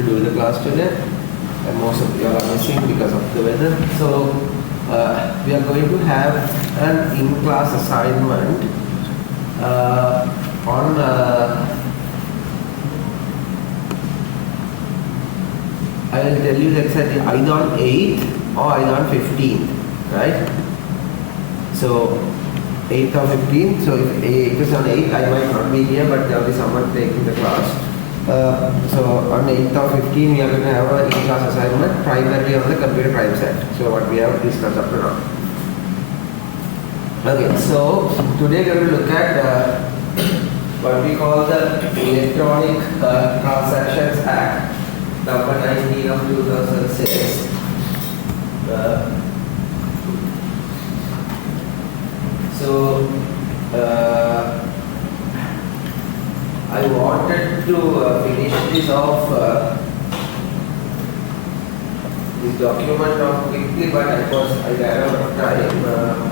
to do the class today, and most of you are missing because of the weather. So we are going to have an in-class assignment on I will tell you exactly either on 8th or either on 15th, right? So 8th or 15th, so if it is on 8th, I might not be here, but there will be someone taking the class. So on 8th or 15th, we are going to have an in-class assignment primarily on the computer crime set. So what we have discussed up to now. Okay, so today we are going to look at what we call the Electronic Transactions Act, number 19 of 2006. I wanted to finish this off, this document off quickly, but I ran out of time.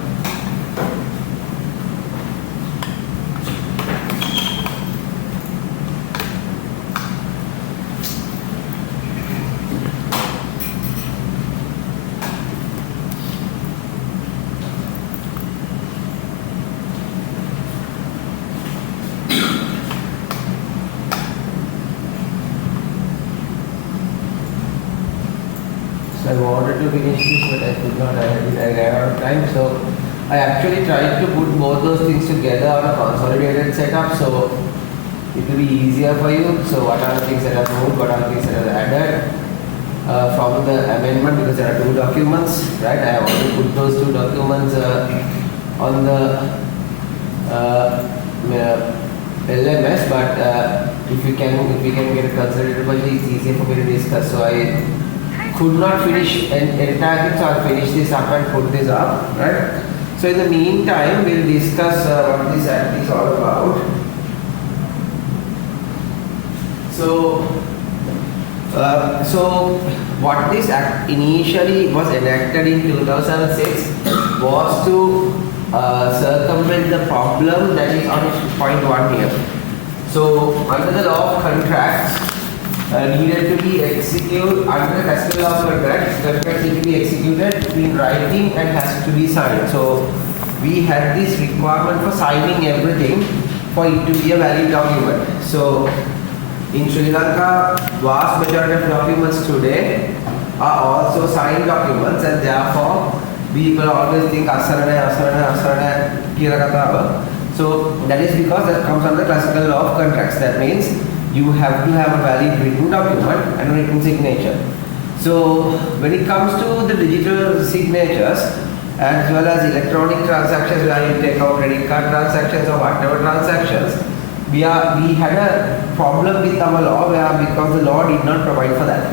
I wanted to finish this, but I could not. I ran out of time. So I actually tried to put both those things together on a consolidated setup, so it will be easier for you. So what are the things that are moved, what are the things that are added from the amendment, because there are two documents, right? I have already put those two documents on the LMS, but if we can get a consolidated version, it's easier for me to discuss. So I could not finish entire thing, so I'll finish this up and put this up, right? So in the meantime, we'll discuss what this act is all about. So what this act initially was enacted in 2006 was to circumvent the problem that is on point 1 here. So under the law of contracts, needed to be executed under the classical law of contracts need to be executed in writing and has to be signed. So we had this requirement for signing everything for it to be a valid document. So in Sri Lanka, vast majority of documents today are also signed documents, and therefore people always think asarana. So that is because that comes under classical law of contracts. That means you have to have a valid written document and a written signature. So when it comes to the digital signatures as well as electronic transactions, where you take out credit card transactions or whatever transactions, we had a problem with our law because the law did not provide for that.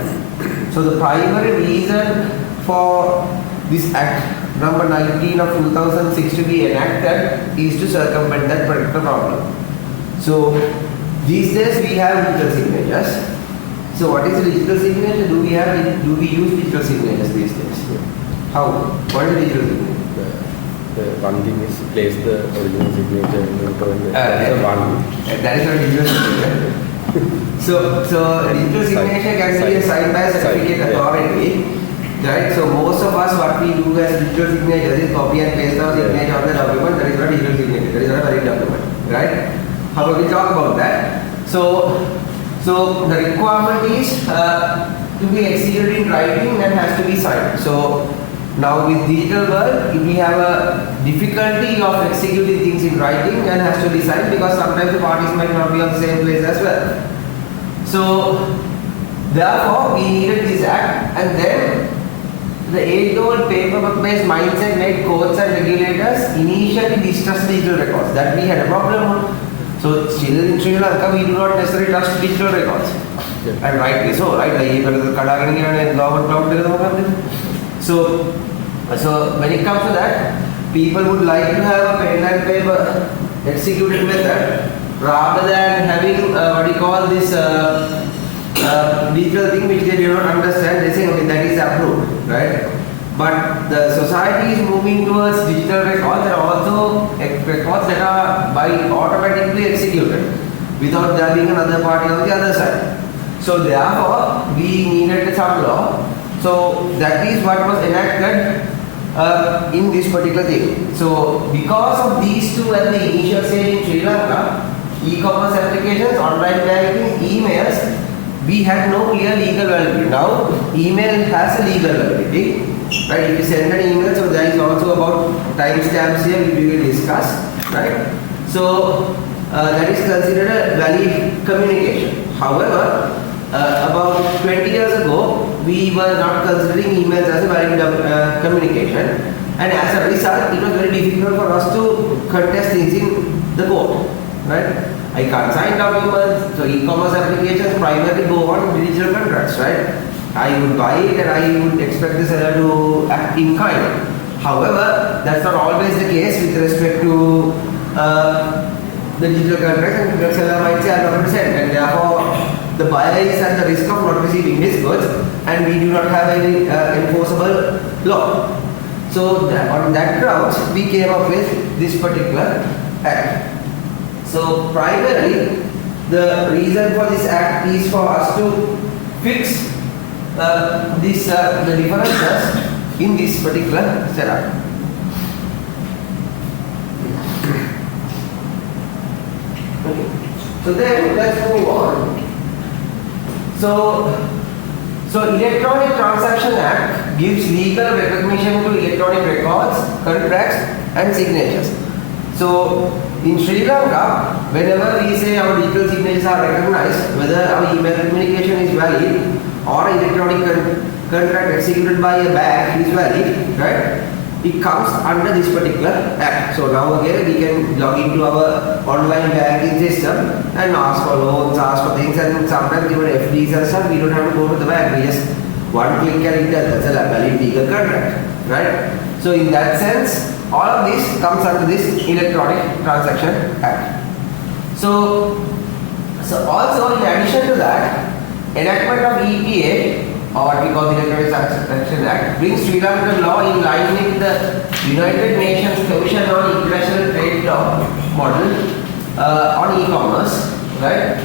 So the primary reason for this act number 19 of 2006 to be enacted is to circumvent that particular problem. So these days we have digital signatures. So what is a digital signature? Do we use digital signatures these days? How? What is digital signature? The one thing is place the original signature in the one. That is not digital signature. So digital signature can be signed by a certificate authority. Right? So most of us, what we do as digital signatures is copy and paste our signature on the document. That is not digital signature. That is not a valid document. Right? How about we talk about that? So the requirement is to be executed in writing and has to be signed. So now with digital world, we have a difficulty of executing things in writing and has to be signed, because sometimes the parties might not be on the same place as well. So therefore we needed this act, and then the age-old paper-based mindset made courts and regulators initially distrust digital records. That we had a problem. So still in Sri Lanka, we do not necessarily trust digital records. Yeah. And rightly so, right? So when it comes to that, people would like to have a pen and paper executed method rather than having what you call this digital thing which they do not understand. They say, okay, that is approved, right? But the society is moving towards digital records and also records that are by automatically executed without there being another party on the other side. So therefore, we needed some law. So that is what was enacted in this particular thing. So because of these two at the initial stage in Sri Lanka, e-commerce applications, online banking, emails, we had no clear legal validity. Now email has a legal validity, right? If you send an email, so there is also about timestamps here which we will discuss, right? So that is considered a valid communication. However, about 20 years ago, we were not considering emails as a valid communication, and as a result, it was very difficult for us to contest things in the court, right? I can't sign documents, so e-commerce applications primarily go on digital contracts, right? I would buy it and I would expect the seller to act in kind. However, that's not always the case with respect to the digital contract, and the seller might say I'm not going to send, and therefore the buyer is at the risk of not receiving his goods, and we do not have any enforceable law. So on that grounds, we came up with this particular act. So primarily, the reason for this act is for us to fix the differences in this particular setup. Okay. So then let's move on. So Electronic Transaction Act gives legal recognition to electronic records, contracts and signatures. So in Sri Lanka, whenever we say our digital signatures are recognized, whether our email communication is valid or electronic contract executed by a bank is valid, right? It comes under this particular act. So now again we can log into our online banking system and ask for loans, ask for things, and sometimes even FDs and stuff, we don't have to go to the bank. We just one click and it does. That's a valid legal contract, right? So in that sense, all of this comes under this Electronic Transaction Act. So also in addition to that, enactment of ETA, or what we call the Electronic Transaction Act, brings Sri Lankan law in line with the United Nations Commission on International Trade Law model on e-commerce, right?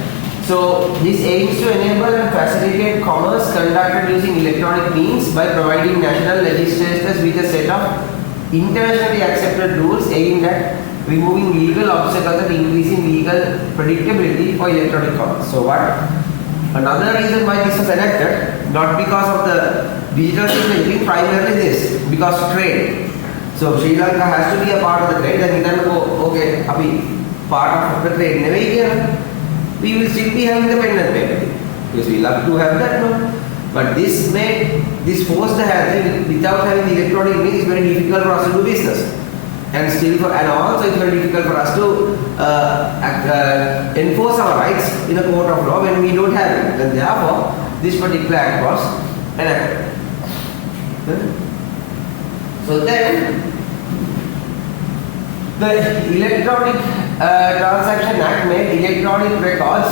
So this aims to enable and facilitate commerce conducted using electronic means by providing national legislators with a set of internationally accepted rules aimed at removing legal obstacles and increasing legal predictability for electronic commerce. So another reason why this was enacted, not because of the digital signature, primarily this, because trade. So Sri Lanka has to be a part of the trade, then we can go, okay, part of the trade. Never again, we will still be having the pendant payment, because we love to have that, no? But this forced the hand, without having the electronic means, it's very difficult for us to do business. And also it's very difficult for us to enforce our rights in a court of law when we don't have it. And therefore, this particular act was enacted. So then, the Electronic Transaction Act made electronic records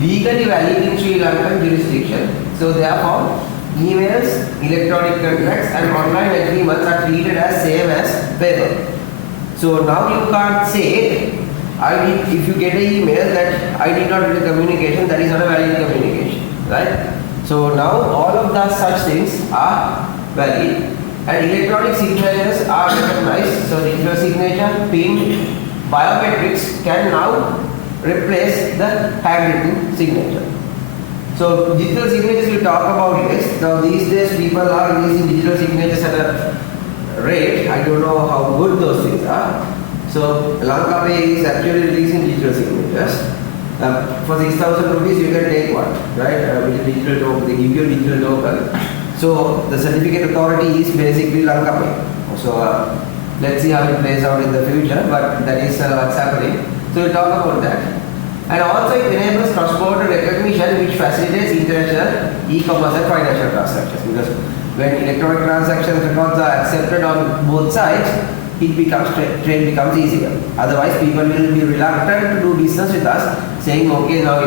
legally valid in Sri Lankan jurisdiction. So therefore, emails, electronic contracts and online agreements are treated as same as paper. So now you can't say, if you get an email that I did not get a communication, that is not a valid communication, right? So now all of the such things are valid, and electronic signatures are recognized. So digital signature, PIN, biometrics can now replace the handwritten signature. So digital signatures we talk about this. Now these days people are releasing digital signatures at a rate, I don't know how good those things are. So Lanka Pay is actually releasing digital signatures. For 6,000 rupees you can take one, right? With a digital token, they give you a digital token. So the certificate authority is basically Lanka Pay. So let's see how it plays out in the future, but that is what's happening. So we'll talk about that. And also it enables cross-border recognition, which facilitates international e-commerce and financial transactions. Because when electronic transaction records are accepted on both sides, trade becomes easier. Otherwise, people will be reluctant to do business with us, saying, okay, now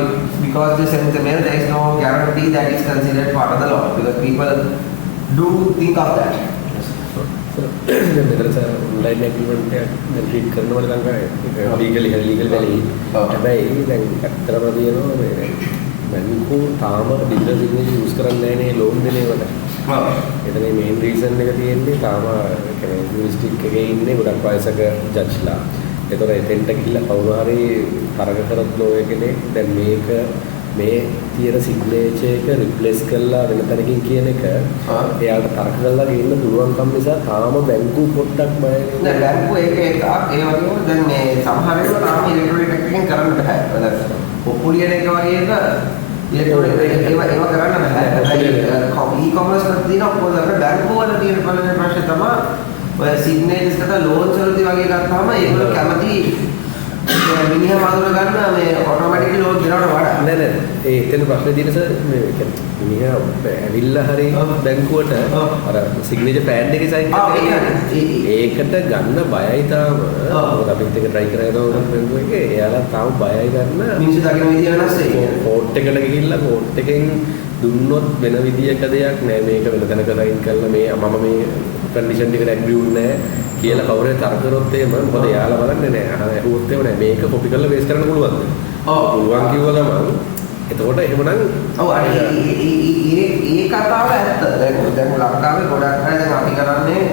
because they send the mail, there is no guarantee that it's considered part of the law. Because people do think of that. So, there is a online agreement that read karna legal value. Then බැංකු තාම digital signature use කරන්නේ නැහැ නේ loan දෙන ඒවට. ඔව්. එතන මේන් reason එක තියෙන්නේ තාම කියන්නේ ජුරිස්ටික් එකේ ඉන්නේ ගොඩක් වයසක ජජ්ලා. ඒතොර එතෙන්ට ගිහිල්ලා කවුරු හරි තරග කරත් ලෝය කෙනෙක් දැන් මේක මේ තියෙන සිග්නේචර් එක රිප්ලේස් කරලා වෙන තැනකින් කියන එක එයාට තර්ක කරලා ගේන්න පුළුවන්කම නිසා තාම බැංකු පොඩ්ඩක් බය නෑ බැංකු ඒක එකක් ඒ වගේම දැන් මේ සමහර ඒවා තාම ඉලෙක්ට්‍රොනික එකකින් කරන්න බෑ. පොපුලියන එක වගේ එක ඉලෙක්ට්‍රොනික ඒවා කරන්න බෑ. හැබැයි ඊ-කොමර්ස් වල තියෙන ඔක්කොම බැංකු වල තියෙන පළවෙනි ප්‍රශ්නේ තමයි ඔය සිග්නේචර්ස් එක ලෝන්ස් වලදී වගේ ගත්තාම ඒගොල්ලෝ කැමති මිනිහා මාදුර ගන්න මේ ඔටෝමැටිකලි ලෝන් දෙනවට වඩා නෑ ඒ එතන ප්‍රශ්නේ තියෙන සර් මේ මිනිහා ඇවිල්ලා හරි බැංකුවට අර සිග්නේචර් පෑඩ් එකේ සයින් ඒකට ගන්න බයයි තාම මොකද අපි ඒක try කරලා බැංකුව එකේ එයාලා තාම බයයි ගන්න මිනිස්සු දකින්න විදිය වෙනස් වෙයි කෝට් එකට ගිහිල්ලා කෝට් එකෙන් දුන්නොත් වෙන විදියක දෙයක් නෑ මේක වෙන තැනක සයින් කරලා මේ මම මේ කන්ඩිෂන් එකට ඇග්‍රී වුණේ නෑ කියලා කවුරු හරි තර්ක කරොත් එහෙම මොකද එයාලා බලන්නේ නෑ අහුවොත් එහෙම නෑ මේක කොපි කරලා වේස් කරන්න පුළුවන්ද ඔව් පුළුවන් කිව්ව ගමන් එතකොට එහෙමනම් ඔව් අර ඒ කතාව ඇත්ත දැන් ලංකාවේ ගොඩක් අය දැන් අපි කරන්නේ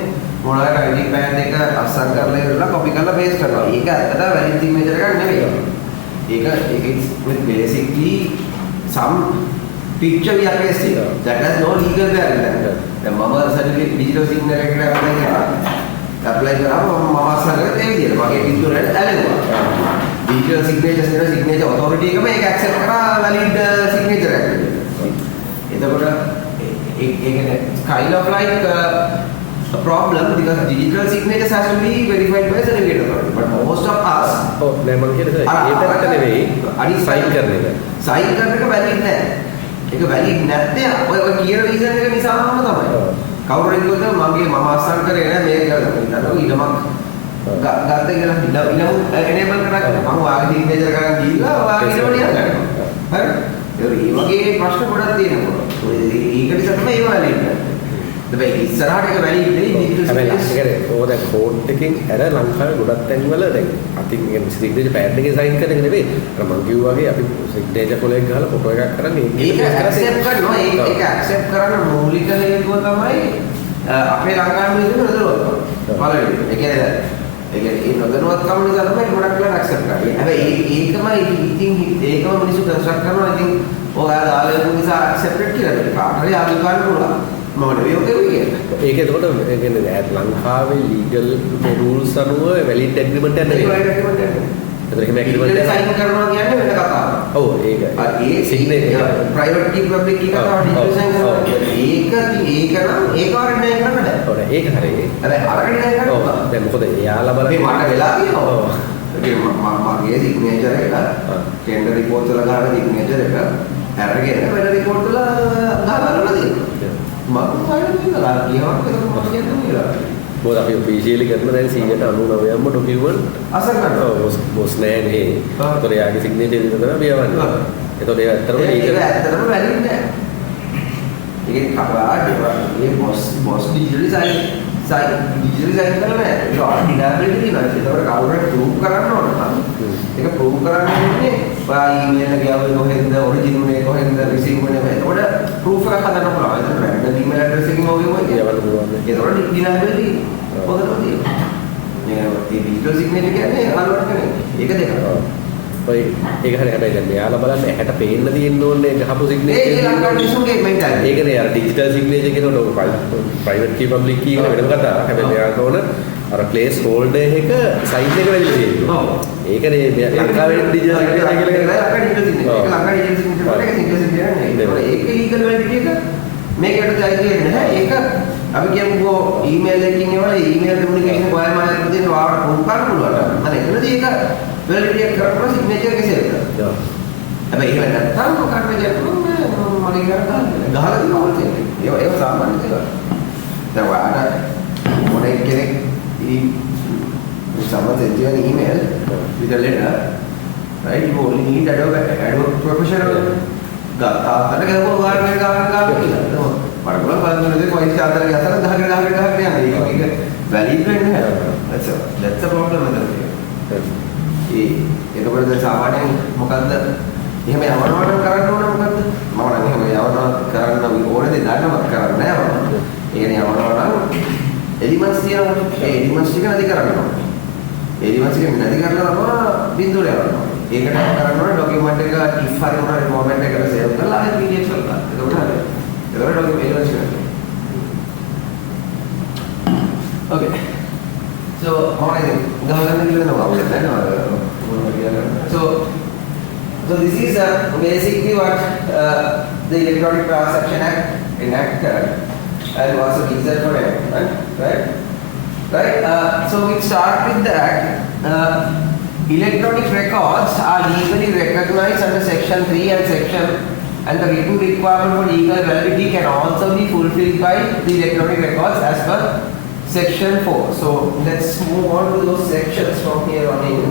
මොනවාට ID පෑන් එක අස්සම් කරලා ඉවරලා කොපි කරලා වේස් කරනවා ඒක ඇත්තට වැලිඩ් සිග්නේචර් එකක් නෙවෙයි ඒක basically some picture we are pasting that has no legal value දැන් මම සර්ටිෆිකේට් ඩිජිටල් සිග්නේචර් එකට apply කරාම මම අස්සම් කරලා ඒ විදිහට මගේ පිටුරට ඇලෙනවා ඩිජිටල් සිග්නේචර්ස් කියන සිග්නේචර් ඔතොරිටි එකම ඒක ඇක්සෙප්ට් කරා වැලිඩ් සිග්නේචර් එකක් එතකොට ඒක kind of like a problem because digital signatures has to be verified by the regulator but most of us ඔව් නෑ මම කියන්නේ ඒක පැත්ත නෙවෙයි අනිත් සයින් කරන එක සයින් කරන එක වැලිඩ් නෑ ඒක වැලිඩ් නැත්තේ ඔය කියන රීසන් එක නිසාම තමයි කවුරු හරි කිව්වොත් මගේ මම අස්සම් කරේ නෑ මේක කියලා හිතනවා ඊටමක් ගත්ත කියලා ඉලමු එනේබල් කරා මම වාගේ සිග්නේචර් කරන් ගිහිල්ලා වාගේ ඉලම ලියන්න ගන්නවා හරි ඒ වගේ ප්‍රශ්න ගොඩක් තියෙනවා ඒක නිසා තමයි ඒවා වැලිඩ් හැබැයි ඉස්සරහට එක වැලිඩ් නෙවෙයි ඩිජිටල් සිග්නේචර් ඕක දැන් කෝඩ් එකෙන් අර ලංකාවේ ගොඩක් තැන්වල දැන් අතින් කියන්නේ සිග්නේචර් පෑඩ් එකේ සයින් කරන එක නෙවෙයි අර මම කිව්වා වගේ අපි සිග්නේචර් කොලෙක් ගහලා ෆොටෝ එකක් කරන්නේ ඒක ඇක්සෙප්ට් කරනවා ඒක ඇක්සෙප්ට් කරන මූලික හේතුව තමයි අපේ ලංකාවේ මිනිස්සු නදරුවක් පළවෙනි ඒ කියන්නේ ඒ නොදැනුවත්කම නිසා තමයි ගොඩක් වෙලා ඇක්සෙප්ට් කරන්නේ හැබැයි ඒකමයි ඉතින් ඒකම මිනිස්සු කන්ස්ට්‍රක්ට් කරනවා ඉතින් ඔයා දාලා ඉන්න නිසා ඇක්සෙප්ටඩ් කියලා ඒක කාට හරි ආදු ගන්න පුළුවන් මොකද මේ ඔකේ කියන්නේ ඒක එතකොට ඒ කියන්නේ ලංකාවේ ලීගල් රූල්ස් අනුව වැලිඩ් ඇග්‍රීමන්ට් එකක් නෙවෙයි වැලිඩ් ඇග්‍රීමන්ට් එකක් ඒතර එහෙම ඇග්‍රීමන්ට් එකක් සයින් කරනවා කියන්නේ වෙන කතාවක් ඔව් ඒක ඒ සිග්නේචර් ප්‍රයිවට් කී පබ්ලික් කී කතාව ඩිජිටල් සයින් කරනවා ඒක නම් ඒක වරෙන් නෑ කරන්න බෑ ඔව් ඒක හරියි හැබැයි අරගෙන නෑ කරන්න ඔව් දැන් මොකද එයාලා බලන්නේ මේ මට වෙලා තියෙනවා මගේ සිග්නේචර් එක ටෙන්ඩර් රිපෝට් වල ගන්න සිග්නේචර් එක අරගෙන වෙන රිපෝට් වල දාලා තියෙනවා මම හිතනවා කියනවා ඒක මම කියන්නේ මොකද අපි ඔෆිෂියලි කරන දැන් 199ම ඩොකියුමන්ට් අසල් කරනවා බොස් නෑ නේ ඒතොර යාගේ සිග්නේචර් එක තමයි බියවන්නේ ඒතොර ඒක ඇත්තටම ඇත්තටම වැලිඩ් නෑ ඒක කපලා ඒ බොස් ඩිජිටල් සයින් කරලා නෑ ඒක ඔරිජිනැලිටි තියෙනවා ඒකට කවුරුහරි ප්‍රූව් කරන්න ඕන නම් ඒක ප්‍රූව් කරන්න ඉන්නේ ඔයා ඊමේල් එක ගියාම කොහෙන්ද ඔරිජිනල් එක කොහෙන්ද රිසීව් වෙන්නේ ඒකට ප්‍රූෆ් එකක් හදන්න පුළුවන් ඒක රැන්ඩම් ඊමේල් ඇඩ්‍රස් එකකින් ඔය වගේ යවන්න පුළුවන් ඒකට ඩිජිනැලිටි මොකද තියෙන්නේ මේ ඩිජිටල් සිග්නේචර් කියන්නේ අලුත් කෙනෙක් ඒක දෙකක් ඔය ඒක හරිය හැබැයි දැන් මෙයාලා බලන්න ඇහැට පේන්න තියෙන්න ඕනේ ගහපු සිග්නේචර් ඒක ලංකාවේ මිනිස්සුන්ගේ මෙන්ටැලිටි ඒකනේ අර ඩිජිටල් සිග්නේචර් කියනකොට ප්‍රයිවට් කී පබ්ලික් කී කියන වෙනම කතාවක් හැබැයි මෙයාට ඕන අර ප්ලේස් හෝල්ඩර් එක සයින් එක වැදිලා තියෙනවා ඔව් ඒකනේ ලංකාවේ ඩිජිටල් සිග්නේචර් කියලා කියන්නේ ලංකාවේ ඩිජිටල් සිග්නේචර් ඒක ලංකාවේ ඩිජිටල් සිග්නේචර් එක සිග්නේචර් නේ ඒක ලීගල් වැලිඩිටි එක මේකට ජයිතියෙ නැහැ ඒක අපි කියමුකෝ ඊමේල් එකකින් එවලා ඊමේල් කමියුනිකේෂන් කොහේම හරි දෙන්න වාට ප්‍රූව් කරන්න පුළුවන් අනේ එතනදී ඒක වැලිඩිටි එක කරලා සිග්නේචර් එක සේව් කරනවා හැබැයි ඒක නැත්තම් මොකක්ද කියන්න මම මගේ ගහලා තියෙනවා ඒක සාමාන්‍ය දේවල් දැන් ඔයාලා මොනේ කෙනෙක් someone sends you an email with a letter, right? You only need Adobe professional. තාත්තට ගහපුවා වාර් එක ගන්න කියලා. මට බලන්න කොයිස් තාත්තට ගහලා 10 ගහකට යනවා. ඒක වැලිඩ් වෙන්නේ නැහැ. that's a problem with it. එතකොට දැන් සාමාන්‍යයෙන් මොකද්ද එහෙම යවනවට කරන්න ඕනේ මොකද්ද? මම නම් එහෙම යවනවා කරන්න ඕනේ දේ දන්නවත් කරන්නේ නැහැ මම. ඒ කියන්නේ යවනවා නම් එලිමන්ට්ස් තියෙනවා. ඒ එලිමන්ට්ස් ටික නැති කරන්න ඕනේ. ඒ එලිමන්ට්ස් ටික නැති කරලා තමයි බිඳුවට යවනවා. ඒකට කරන්න ඕනේ ડોකියුමන්ට් එක if හරි මොනවා ෆෝමැට් එකකට සේව් කරලා ආයෙත් PDF කරලා. එතකොට හරි. එතකොට ડોකියුමන්ට් එලිමන්ට්ස් එක. Okay. So, so this is basically what the Electronic Transaction Act enacted and was a reason for it, right? Right. So we start with the act. Electronic records are legally recognized under Section 3 and and the written requirement for legal validity can also be fulfilled by the electronic records as per Section 4. So let's move on to those sections from here on in.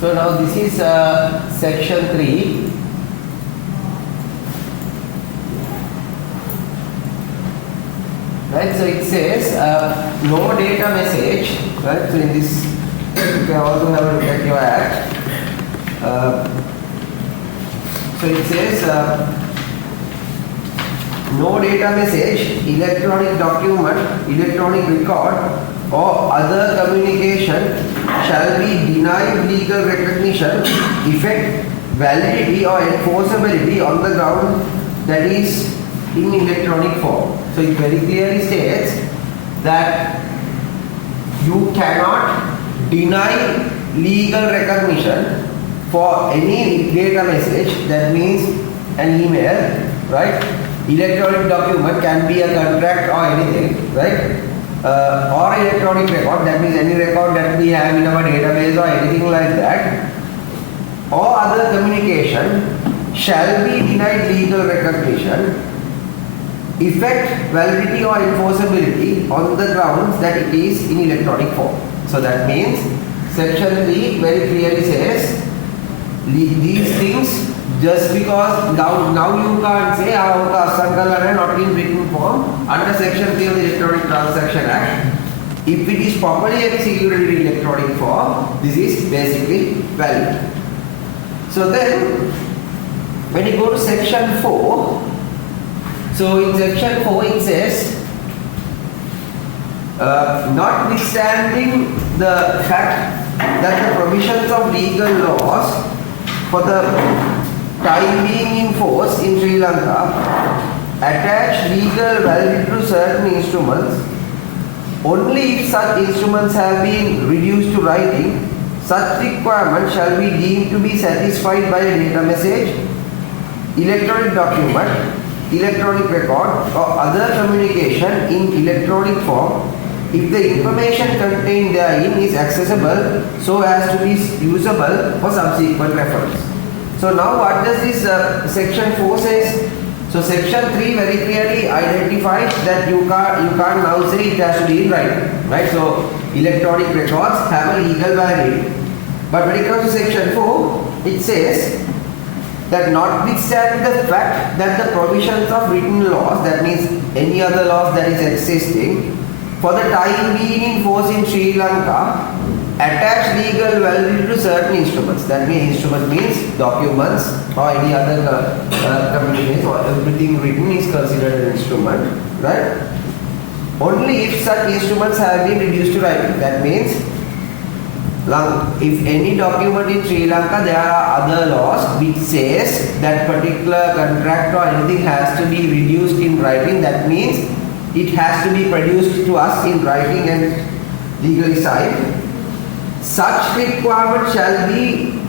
So now this is Section 3. Right, so it says no data message. Right, so in this you can also have a look at your act. So it says no data message, electronic document, electronic record or other communication shall be denied legal recognition, effect, validity or enforceability on the ground that is in electronic form. So it very clearly states that you cannot deny legal recognition for any data message. That means an email, right? Electronic document can be a contract or anything, right? Or electronic record, that means any record that we have in our database or anything like that, or other communication shall be denied legal recognition, effect, validity or enforceability on the grounds that it is in electronic form. So that means Section 3 very clearly says these things, just because now you can't say not in written form under Section 3 of the Electronic Transaction Act. If it is properly executed in electronic form, this is basically valid. So then when you go to Section 4, so in Section 4 it says, notwithstanding the fact that the provisions of legal laws for the time being in force in Sri Lanka attach legal validity to certain instruments, only if such instruments have been reduced to writing, such requirement shall be deemed to be satisfied by a data message, electronic document, electronic record or other communication in electronic form if the information contained therein is accessible so as to be usable for subsequent reference. So now what does this Section 4 says? So Section 3 very clearly identifies that you can't now say it has to be in writing, right? So electronic records have a legal validity. But when it comes to Section 4, it says that notwithstanding the fact that the provisions of written laws, that means any other laws that is existing, for the time being in force in Sri Lanka, attach legal validity to certain instruments. That means instrument means documents or any other communications or everything written is considered an instrument, right? Only if such instruments have been reduced to writing. That means if any document in Sri Lanka, there are other laws which says that particular contract or anything has to be reduced in writing. That means it has to be produced to us in writing and legally signed. Such requirement shall be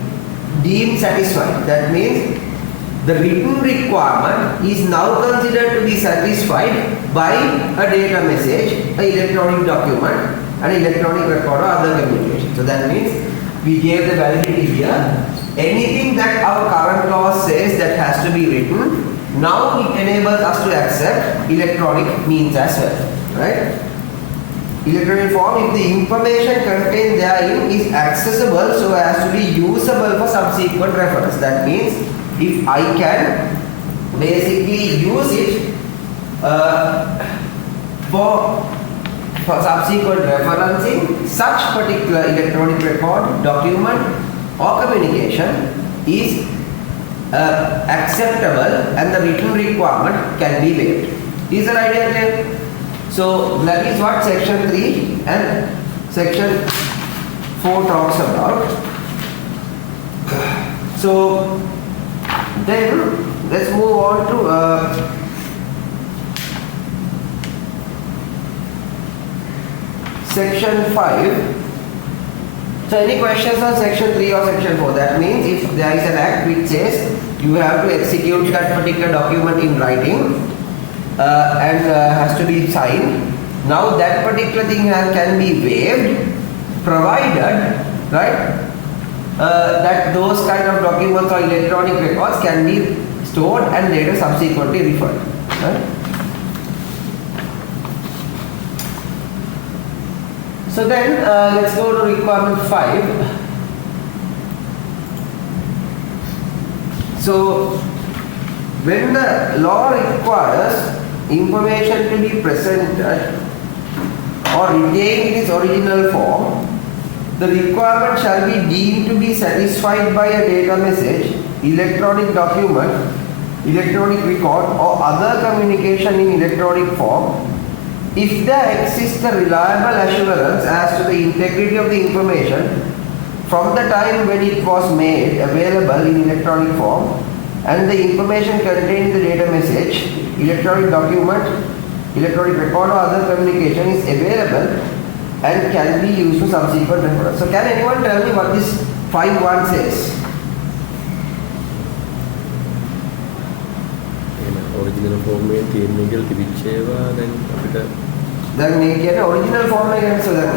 deemed satisfied. That means the written requirement is now considered to be satisfied by a data message, an electronic document, an electronic record or other communication. So that means we gave the validity here. Anything that our current law says that has to be written, now it enables us to accept electronic means as well, right? Electronic form, if the information contained therein is accessible so as to be usable for subsequent reference. That means if I can basically use it for subsequent referencing such particular electronic record, document or communication is acceptable and the written requirement can be waived. Is the idea clear? So that is what section 3 and section 4 talks about. So then let's move on to section 5. So any questions on section 3 or section 4? That means if there is an act which says you have to execute that particular document in writing and has to be signed. Now that particular thing can be waived provided, right, that those kind of documents or electronic records can be stored and later subsequently referred. Right? So then let's go to requirement 5. So when the law requires information to be presented or retained in its original form, the requirement shall be deemed to be satisfied by a data message, electronic document, electronic record or other communication in electronic form if there exists a reliable assurance as to the integrity of the information from the time when it was made available in electronic form and the information contained in the data message, electronic document, electronic record or other communication is available and can be used for subsequent reference. So can anyone tell me what this 5.1 says? Original form then make an original form again. So then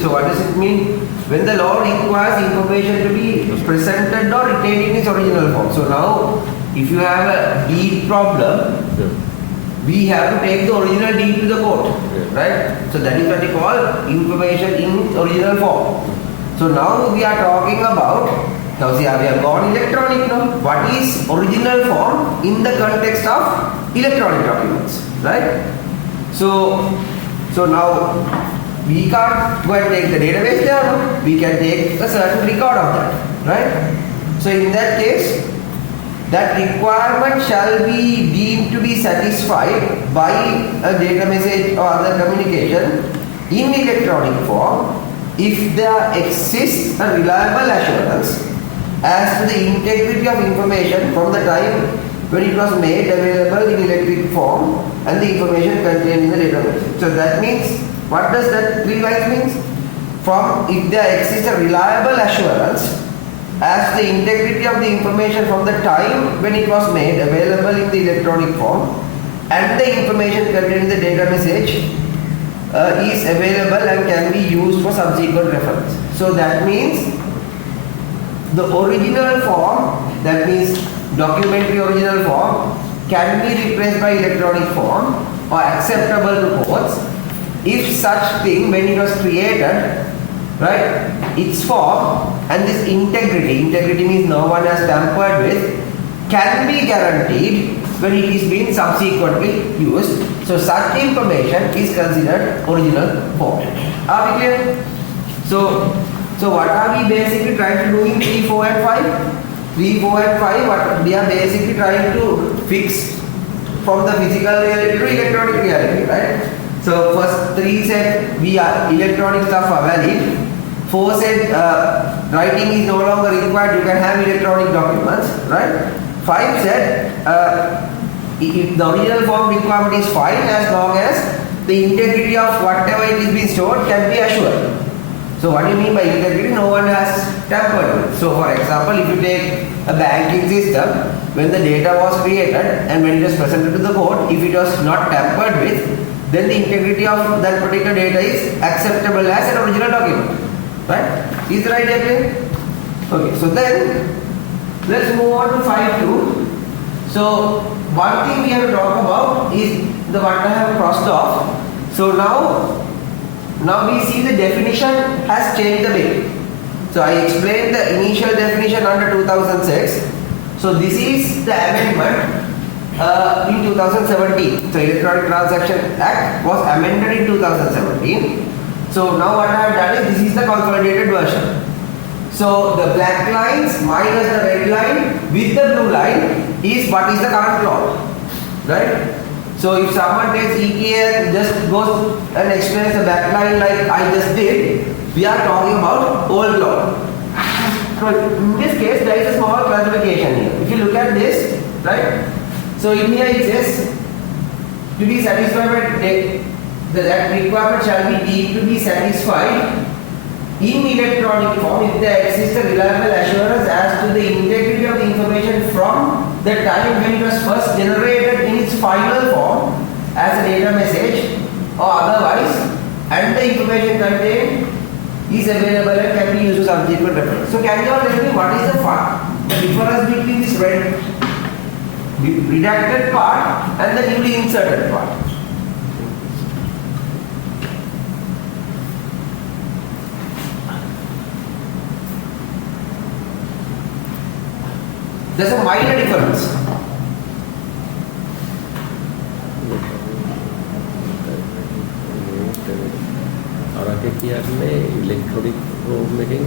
so what does it mean? When the law requires information to be presented or retained in its original form. So now if you have a deed problem, we have to take the original deed to the court, right? So that is what we call information in original form. So now we are talking about, now see we have gone electronic now. What is original form in the context of electronic documents, right? So now we can't go and take the database there, no? We can take a certain record of that, right? So in that case, that requirement shall be deemed to be satisfied by a data message or other communication in electronic form if there exists a reliable assurance as to the integrity of information from the time when it was made available in electronic form and the information contained in the data message. So that means, what does that 3 lines means? From if there exists a reliable assurance as the integrity of the information from the time when it was made available in the electronic form and the information contained in the data message is available and can be used for subsequent reference. So that means the original form, that means documentary original form, can be replaced by electronic form or acceptable to courts if such thing, when it was created, right, its form and this integrity means no one has tampered with, can be guaranteed when it is being subsequently used. So such information is considered original form. Are we clear? So what are we basically trying to do in 3, 4 and 5? 3, 4 and 5, what we are basically trying to fix from the physical reality to electronic reality, right? So first 3 said electronic stuff are valid. 4 said writing is no longer required, you can have electronic documents, right? 5 said if the original form requirement is fine as long as the integrity of whatever it is being stored can be assured. So what do you mean by integrity? No one has tampered with. So for example, if you take a banking system, when the data was created and when it was presented to the court, if it was not tampered with, then the integrity of that particular data is acceptable as an original document. Right? Is the idea clear? Okay, so then let's move on to 5.2. So one thing we have to talk about is the one I have crossed off. So now we see the definition has changed a bit. So I explained the initial definition under 2006. So this is the amendment in 2017. So Electronic Transaction Act was amended in 2017. So now what I have done is this is the consolidated version. So the black lines minus the red line with the blue line is what is the current law, right? So if someone takes ETA and just goes and explains the black line like I just did, we are talking about old law. So in this case there is a small clarification here. If you look at this, right? So in here it says to be satisfied that requirement shall be deemed to be satisfied in electronic form if there exists a reliable assurance as to the integrity of the information from the time when it was first generated in its final form as a data message or otherwise, and the information contained is available and can be used to subsequent reference. So can you all tell me what is the difference between this redacted part and the newly inserted part? There's a minor difference. අරක කියන්නේ ඉලෙක්ට්‍රොනික form එකෙන්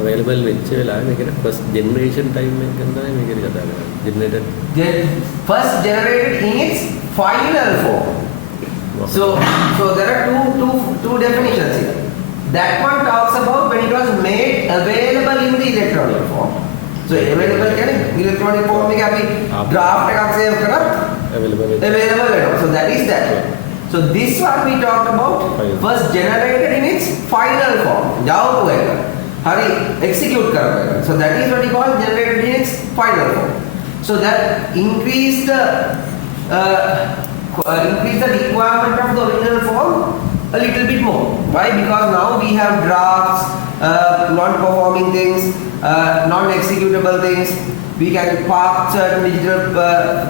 available වෙච්ච වෙලාවේ මේකට first generation time එක ගැන තමයි මේකට කතා කරන්නේ. First generated in its final form. So there are two definitions here. That one talks about when it was made available in the electronic form. So available කියන්නේ electronic form එක අපි draft එකක් save කරත් available වෙනවා. So that is that. So this one we talked about first generated in its final form. Java එක හරි execute කරනවා. So that is what we call generated in its final form. So that increase the requirement of the original form a little bit more. Why? Because now we have drafts, non-performing things, non-executable things. We can park certain digital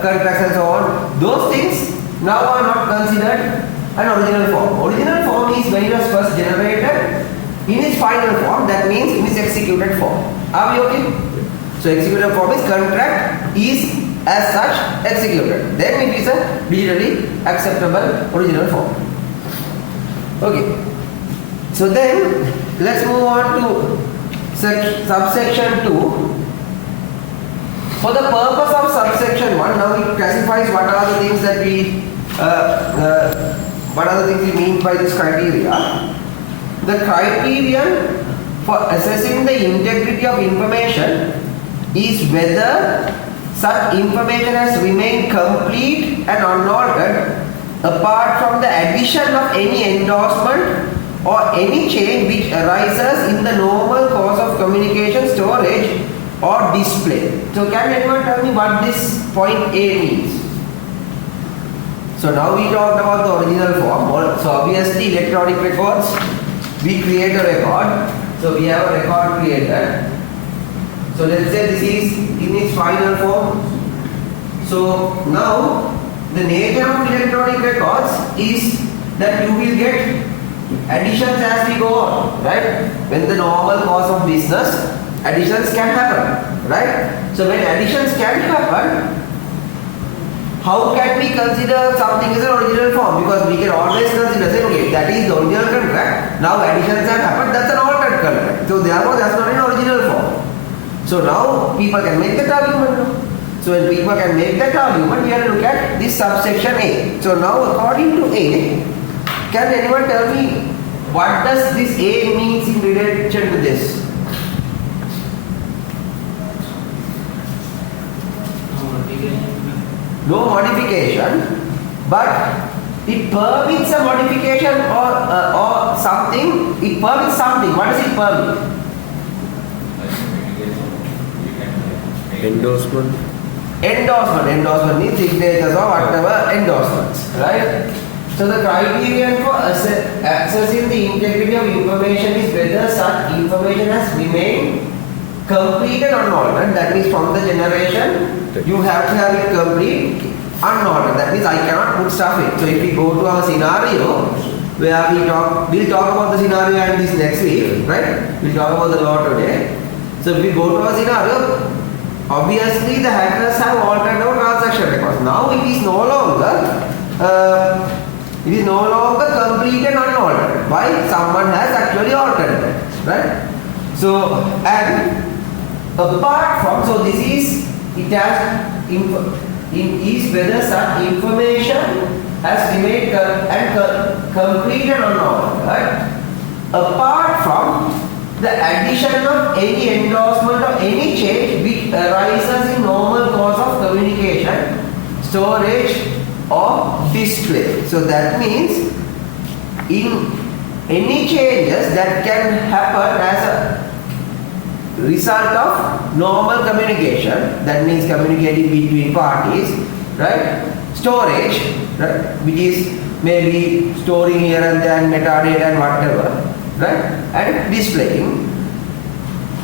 contracts and so on. Those things now are not considered an original form. Original form is when it was first generated in its final form. That means in its executed form. Are we okay? So executed form is contract is as such executed. Then it is a digitally acceptable original form. Okay. So then let's move on to subsection 2. For the purpose of subsection 1, now it classifies what are the things that we mean by this criteria. The criterion for assessing the integrity of information is whether such information has remained complete and unaltered apart from the addition of any endorsement or any change which arises in the normal course of communication, storage or display. So can anyone tell me what this point A means? So now we talked about the original form. So obviously electronic records, we create a record. So we have a record created. So let's say this is in its final form. So now the nature of electronic records is that you will get additions as we go on, right? When the normal course of business, additions can happen, right? So when additions can happen, how can we consider something as an original form? Because we can always consider, say, okay, that is the original contract. Now additions have happened, that's an altered contract. So therefore, that's not an original form. So now people can make that argument. So when people can make that argument, we have to look at this subsection A. So now according to A, can anyone tell me what does this A means in relation to this? No modification, but it permits a modification or something. It permits something. What does it permit? Endorsement. Endorsement means signatures or whatever endorsements, right? So the criterion for accessing the integrity of information is whether such information has remained complete and unaltered. That means from the generation, you have to have it complete, unaltered. That means I cannot put stuff in. So if we go to our scenario, where we'll talk about the scenario and this next week, right? We'll talk about the law today. So if we go to our scenario, obviously the hackers have altered our transaction records. Now it is no longer complete and unaltered. Why? Someone has actually altered it, right? So, and apart from, so this is, it has, is whether such information has remained complete and unaltered, right? Apart from the addition of any endorsement or any change which arises in normal course of communication, storage or display. So that means in any changes that can happen as a result of normal communication, that means communicating between parties, right? Storage, right? Which is maybe storing here and there metadata and whatever, right? And displaying,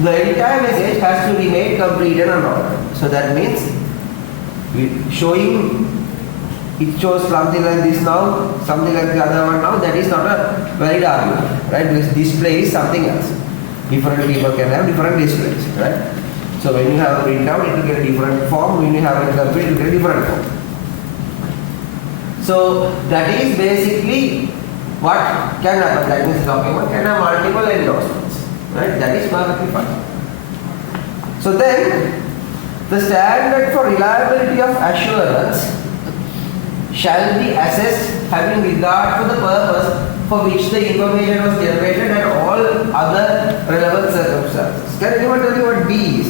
the entire message has to remain complete and unaltered. So that means showing, it shows something like this now, something like the other one now, that is not a valid argument, right? Because display is something else. Different people can have different displays, right? So when you have a printout, it will get a different form. When you have a complete, it will get a different form. So that is basically what can happen. That means the document can have multiple endorsements, right? That is perfectly fine. So then, the standard for reliability of assurance shall be assessed having regard to the purpose for which the information was generated and all other relevant circumstances. Can anyone tell me what B is?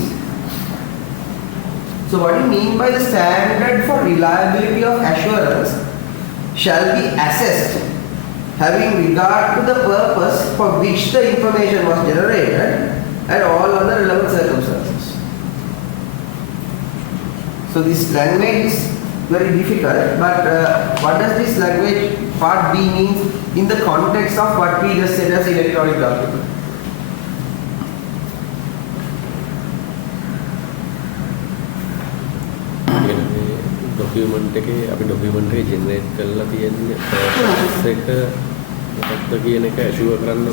So what do you mean by the standard for reliability of assurance shall be assessed having regard to the purpose for which the information was generated and all other relevant circumstances? So this language is very difficult, but what does this language part B mean in the context of what we just said as electronic document? Document के अभी document के generate करला තියෙන්නේ purpose එක මොකක්ද කියන එක ඇෂුවර් කරන්න.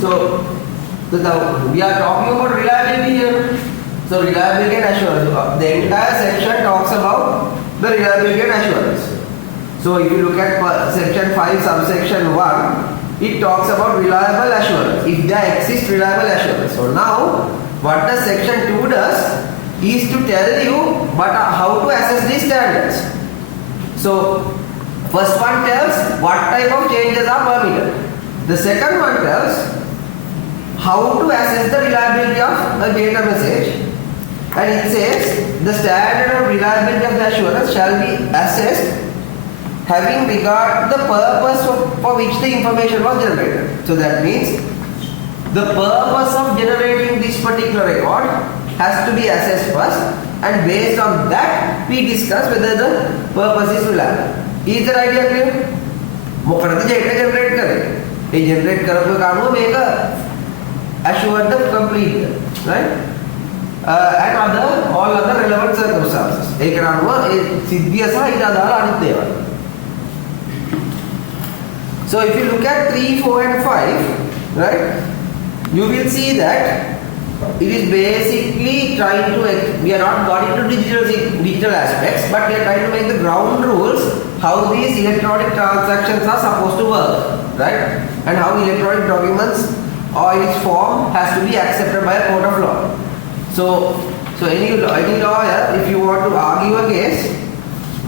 So now we are talking about reliability here. So reliability and assurance. The entire section talks about the reliability and assurance. So if you look at section 5 subsection 1, it talks about reliable assurance. If there exists reliable assurance. So now what the section 2 does is to tell you how to assess these standards. So first one tells what type of changes are permitted. The second one tells how to assess the reliability of a data message. And it says the standard of reliability of the assurance shall be assessed having regard to the purpose for which the information was generated. So that means the purpose of generating this particular record has to be assessed first, and based on that we discuss whether the purpose is reliable. Is the idea clear? මොකටද data generate කරන්නේ? ඒ generate කරපු කරුව මේක assured the complete, right? And all other relevant circumstances. ඒක අනුව ඒ සිද්ධිය සහ ඊට අදාළ අනිත් ඒවා. So if you look at 3, 4 and 5, right, you will see that it is basically trying to, we are not got into digital aspects, but we are trying to make the ground rules how these electronic transactions are supposed to work, right? And how electronic documents or its form has to be accepted by a court of law. So any lawyer, if you want to argue a case,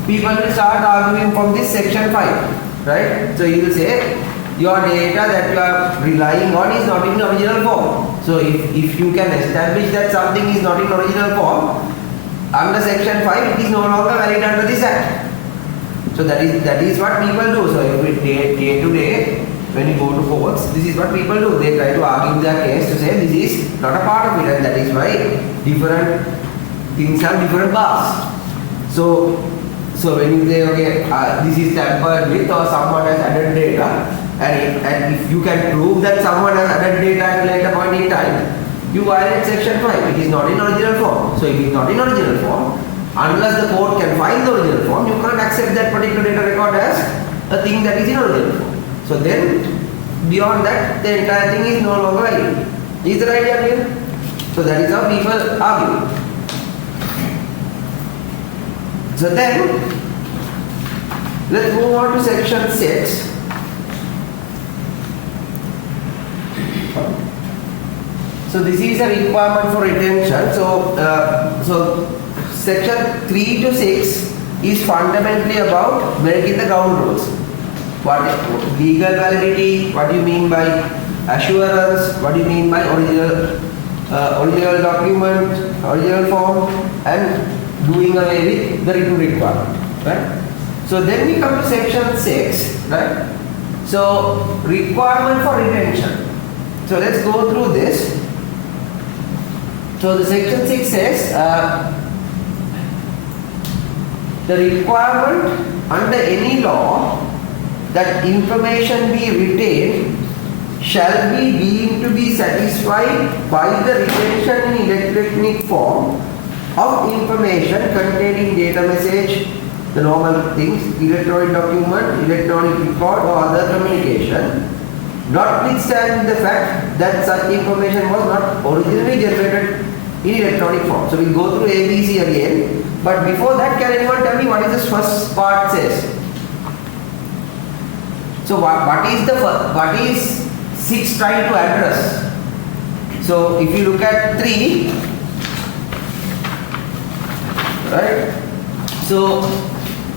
people will start arguing from this section 5, right? So you will say your data that you are relying on is not in original form. So if you can establish that something is not in original form, under section 5 it is no longer valid under this act. So that is what people do. So every day to day when you go to courts, this is what people do. They try to argue their case to say this is not a part of it, and that is why different things have different bars. So when you say okay, this is tampered with or someone has added data, and if you can prove that someone has added data at a later point in time, you violate section 5. It is not in original form. So if it is not in original form, unless the court can find the original form, you can't accept that particular data record as a thing that is in original form. So then beyond that, the entire thing is no longer valid. Is the idea clear? So that is how people argue. So then, let's move on to section 6. So this is a requirement for retention. So section 3 to 6 is fundamentally about breaking the ground rules. What is legal validity? What do you mean by assurance? What do you mean by original document, original form, and doing away with the written requirement, right? So then we come to section 6, right? So requirement for retention. So let's go through this. So the section 6 says the requirement under any law that information be retained shall be deemed to be satisfied by the retention in electronic form of information containing data message, the normal things, electronic document, electronic record or other communication, notwithstanding the fact that such information was not originally generated in electronic form. So we'll go through ABC again, but before that, can anyone tell me what is this first part says? So what is 6 trying to address? So if you look at 3, right? So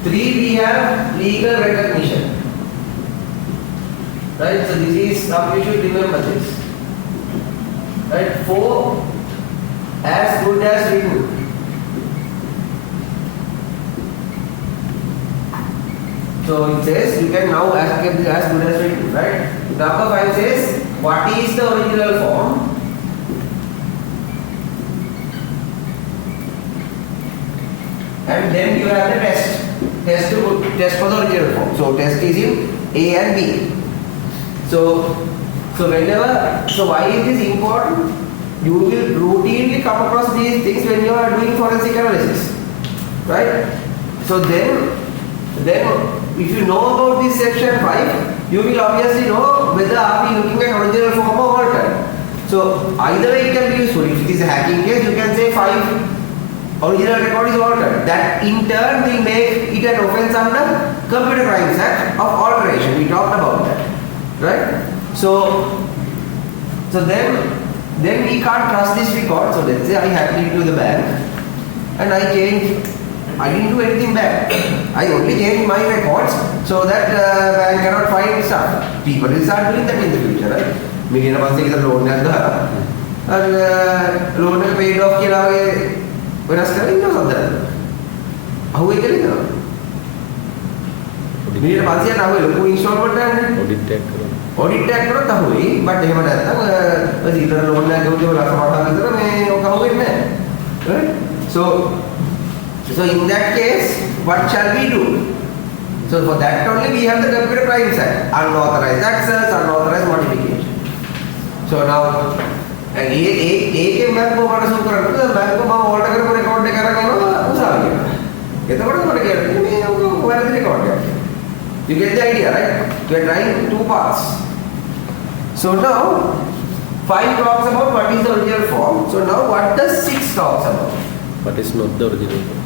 3 we have legal recognition, right? So this is now you should remember this, right? 4 as good as written. So it says you can now get this as good as written, right? Number 5 says what is the original form? And then you have the test for the original form. So test is in A and B. So why is this important? You will routinely come across these things when you are doing forensic analysis, right? So then if you know about this section 5, you will obviously know whether are we looking at original form or altered. So either way it can be useful. If it is a hacking case, you can say 5 original record is altered. That in turn will make it an offense under Computer Crimes Act of alteration. We talked about that, right? So then we can't trust this record. So let's say I hacked into the bank and I didn't do anything bad. I only changed my records so that bank cannot find stuff. People will start doing that in the future, right? Million of us take the loan and loan is paid off. When I was telling you something, how are you telling you? Million of us here now will installment audit tag करो तब हुई, but ये बता था बस इधर loan ना जो लाख मार्टा इधर मैं वो कहूँगी मैं, right? So in that case, what shall we do? So for that only we have the Computer Crimes Act, unauthorized access, unauthorized modification. So now, एक बैंक को बड़ा सुन कर तो बैंक को हम ऑल्टर कर रिकॉर्ड नहीं करेंगे ना उस आगे ये तो बड़ा क्या मैं वो वाला रिकॉर्ड कर you get the idea, right? We are trying 2 parts. So now 5 talks about what is the original form. So now what does 6 talks about? What is not the original form?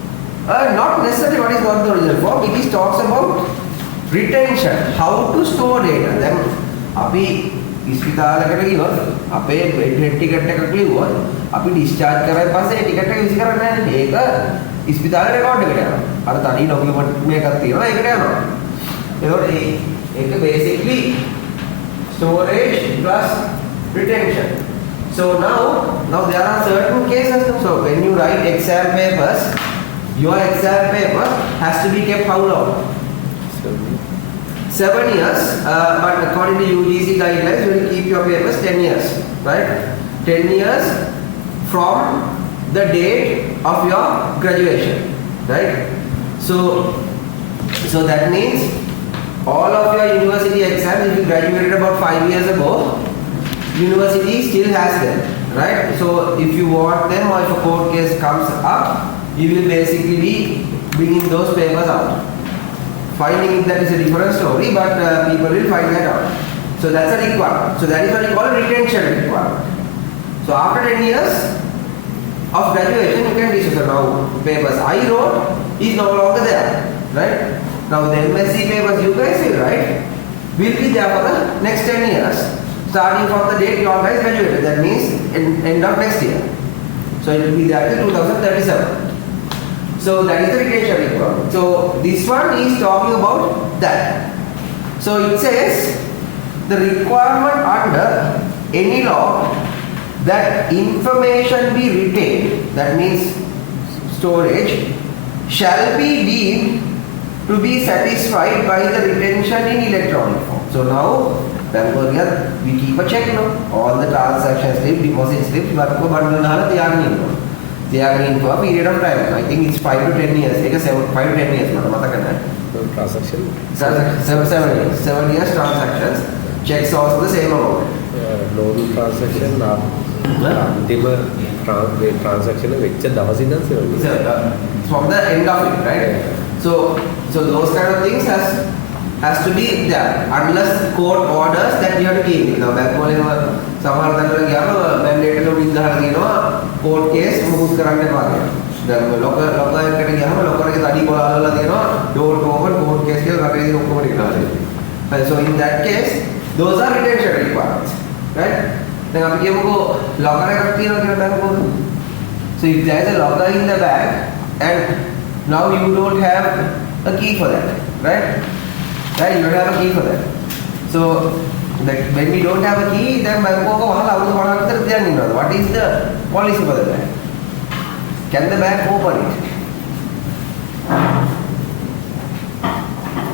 Not necessarily what is not the original form. It is talks about retention, how to store data. Then अभी इस्पिताल करने की बात, आपे bed ticket का click हुआ, अभी discharge कर रहे पास है टिकट का यूज़ करना है एक इस्पिताल रिकॉर्ड करेगा, अरे तारी डॉक्यूमेंट में करती है ना एक क्या ना, एक basically storage plus retention. So now there are certain cases. So when you write exam papers, your exam paper has to be kept how long? 7 years, but according to UGC guidelines, you will keep your papers 10 years, right? 10 years from the date of your graduation, right? So that means all of your university exams, if you graduated about 5 years ago, university still has them, right? So if you want them or if a court case comes up, you will basically be bringing those papers out. Finding that is a different story, but people will find that out. So that's a requirement. So that is what we call retention requirement. So after 10 years of graduation, you can distribute now papers I wrote. is no longer there, right? Now the MSc papers you guys will write will be there for the next 10 years, starting from the date you all guys graduated. That means end of next year. So it will be there till 2037. So that is the retention requirement. So this one is talking about that. So it says the requirement under any law that information be retained, that means storage, shall be deemed to be satisfied by the retention in electronic form. So now, we keep a check, no? All the transaction slip, deposit slip, we bundle for a period of time. I think it's 5 to 10 years. 5 to 10 years. Transaction? 7 years. 7 years transactions. Checks also the same amount. Loan transaction, transaction from the end of it, right? So those kind of things has to be there unless court orders that you have to keep it. Now back when somehow mandatory court case move karane paage. The local ekකට ගියාම local එකේ තඩි කොළ අල්ලලා තියෙනවා door to open court case කියලා රටේ ඉන්න ඔක්කොම ටික. So in that case those are retention requirements, right? දැන් අපි කියමුකෝ locker එකක් තියෙනවා කියලා බලමුකෝ. So if there is a locker in the bag and now you don't have a key for that, right? Right, you don't have a key for that. So like when we don't have a key, then what is the policy for the bag? Can the bag open it?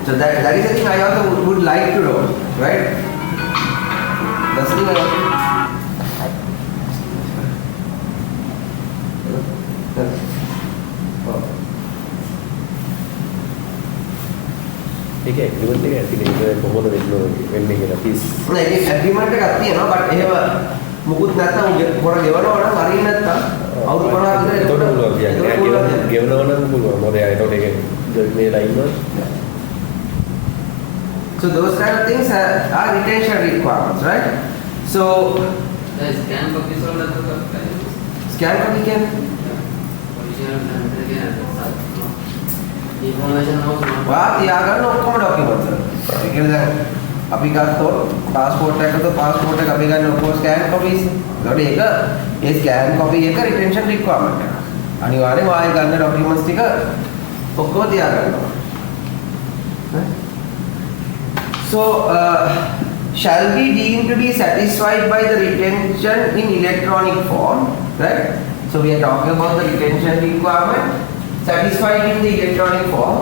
So that is the thing I also would like to know, right? That's the thing ඒක agreement එක ඇතුලේ ඒක කොහොමද වෙන්නේ කියලා පිස් නෑ ඒක agreement එකක් තියෙනවා බට් එහෙම මුකුත් නැත්තම් පොර ගෙවනවා නම් හරිය නැත්තම් අවුරුදු 50 විතර ඒකට පුළුවන් කියන්නේ ගෙවනවා නම් පුළුවන් මොකද ඒකට ඒක මේලා ඉන්නවා. So those kind of things are retention requirements, right? So the scan copy scan copy can වා තියාගන්න ඔක්කොම ડોකියුමන්ට්ස් වල. ඒ කියන්නේ දැන් අපි ගත්තොත් પાස්පෝර්ට් එකකට પાස්පෝර්ට් එක අපි ගන්න ඔක්කොම ස්කෑන් කොපීස්. ඒකට ඒක ඒ ස්කෑන් කොපි එක රිටෙන්ෂන් රික්වයර්මන්ට් එක. අනිවාර්යයෙන් ආයෙ ගන්න ડોකියුමන්ට්ස් ටික ඔක්කොම තියාගන්නවා. So shall be deemed to be satisfied by the retention in electronic form, right? So we are talking about the retention requirement. Satisfied in the electronic form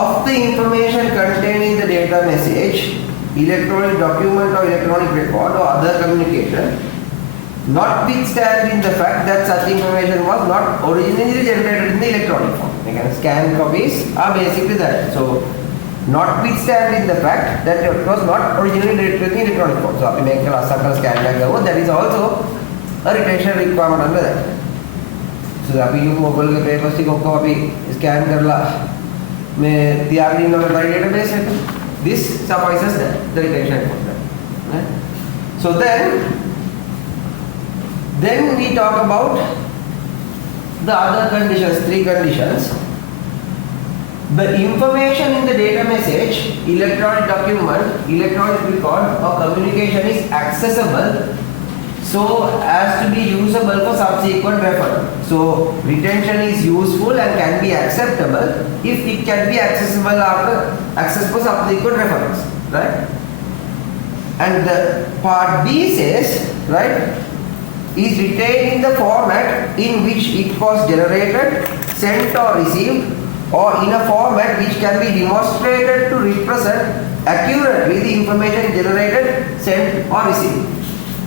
of the information contained in the data message, electronic document or electronic record or other communication, notwithstanding the fact that such information was not originally generated in the electronic form. Again, scan copies are basically that. So, notwithstanding the fact that it was not originally generated in the electronic form. So, if you make a scan that is also a retention requirement under that. So අපි mobile එකේ papers ටික ඔක්කොම අපි scan කරලා මේ තියාගෙන ඉන්න ඔය database එක. This suffices the retention requirement. Right? So then we talk about the other conditions, 3 conditions. The information in the data message, electronic document, electronic record or communication is accessible so as to be usable for subsequent reference. So retention is useful and can be acceptable if it can be accessible after access for subsequent reference, right? And the part B says, right, is retained in the format in which it was generated, sent or received, or in a format which can be demonstrated to represent accurately the information generated, sent or received.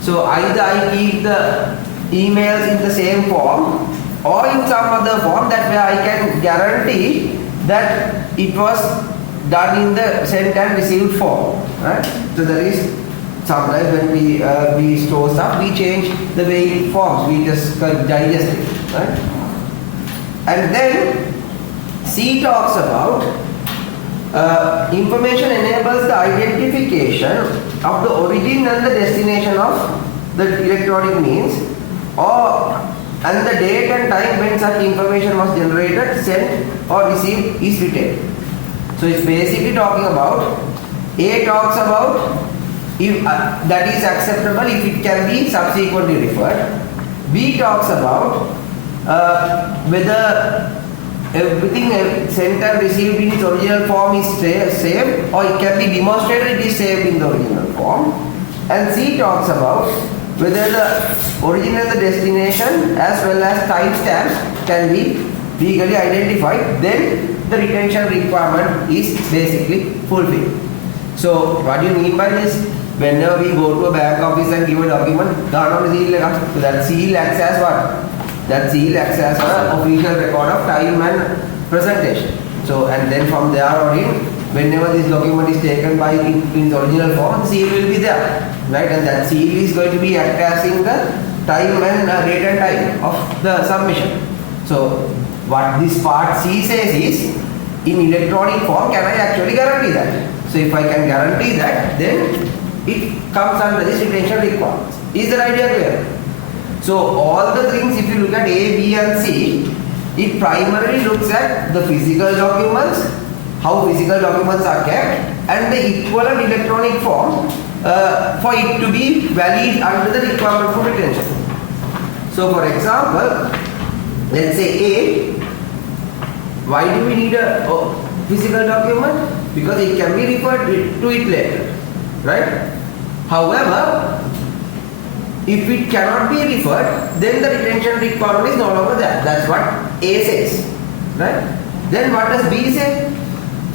So either I keep the emails in the same form or in some other form that where I can guarantee that it was done in the sent and received form, right? So there is sometimes when we store stuff, we change the way it forms, we just digest it, right? And then C talks about information enables the identification of the origin and the destination of the electronic means or and the date and time when such information was generated, sent or received is written. So it's basically talking about, A talks about if that is acceptable if it can be subsequently referred. B talks about whether everything sent and received in its original form is saved, or it can be demonstrated it is saved in the original form. And C talks about whether the origin and the destination as well as timestamps can be legally identified, then the retention requirement is basically fulfilled. So what do you mean by this? Whenever we go to a bank office and give a document, so that seal acts as what? That seal acts as an official record of time and presentation. So, and then from there on in, whenever this document is taken by in its original form, the seal will be there, right? And that seal is going to be accessing the time and date and time of the submission. So, what this part C says is, in electronic form, can I actually guarantee that? So, if I can guarantee that, then it comes under this retention requirements. Is the idea clear? So all the things, if you look at A, B and C, it primarily looks at the physical documents, how physical documents are kept, and the equivalent electronic form for it to be valid under the requirement for retention. So for example, let's say A, why do we need a physical document? Because it can be referred to it later, right? However, if it cannot be referred, then the retention requirement is no longer there. That's what A says, right? Then what does B say?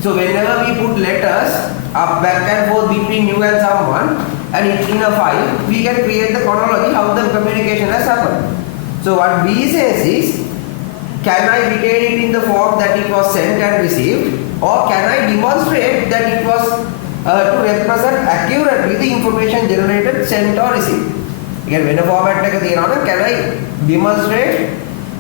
So whenever we put letters up back and forth between you and someone, and it's in a file, we can create the chronology how the communication has happened. So what B says is, can I retain it in the form that it was sent and received, or can I demonstrate that it was to represent accurately the information generated, sent or received? Again, when a format can I demonstrate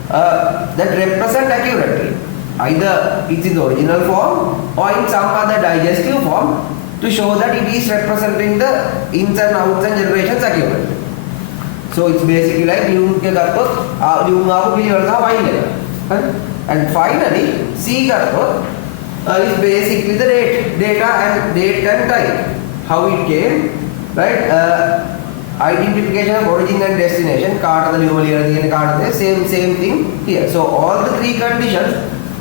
that represent accurately? Either it's in the original form or in some other digestive form to show that it is representing the ins and outs and generations accurately. So it's basically like you get and finally C is basically the date and time, how it came, right? Identification of origin and destination, same thing here. So all the three conditions